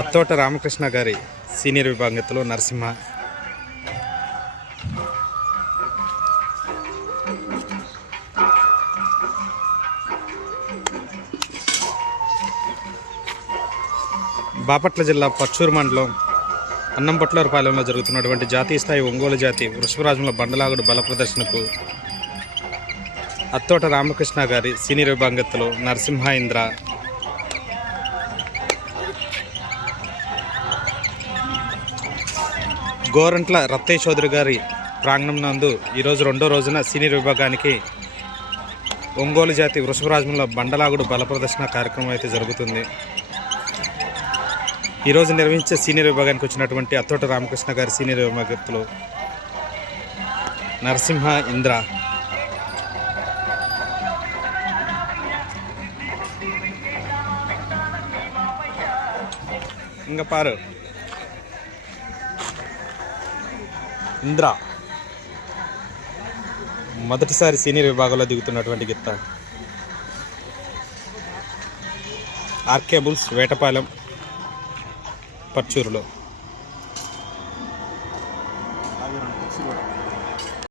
అత్తోట రామకృష్ణ గారి సీనియర్ విభాగంలో నరసింహ, బాపట్ల జిల్లా పచ్చూరు మండలం అన్నంపట్లపాలెంలో జరుగుతున్నటువంటి జాతీయ స్థాయి ఒంగోలు జాతి వృషభరాజుల బండలాగుడు బల ప్రదర్శనకు అత్తోట రామకృష్ణ గారి సీనియర్ విభాగంలో నరసింహ ఇంద్ర, గోరంట్ల రత్తయ్య చౌదరి గారి ప్రాంగణం నందు ఈరోజు రెండో రోజున సీనియర్ విభాగానికి ఒంగోలు జాతి వృషభరాజుల బండలాగుడు బల ప్రదర్శన కార్యక్రమం అయితే జరుగుతుంది. ఈరోజు నిర్వహించే సీనియర్ విభాగానికి వచ్చినటువంటి అత్తోట రామకృష్ణ గారి సీనియర్ విభాగంలో నరసింహ ఇంద్ర, ఇంకా పారు ఇంద్ర మొదటిసారి సీనియర్ విభాగంలో దిగుతున్నటువంటి గిత్త. ఆర్కే బుల్స్ వేటపాలెం పర్చూరులో.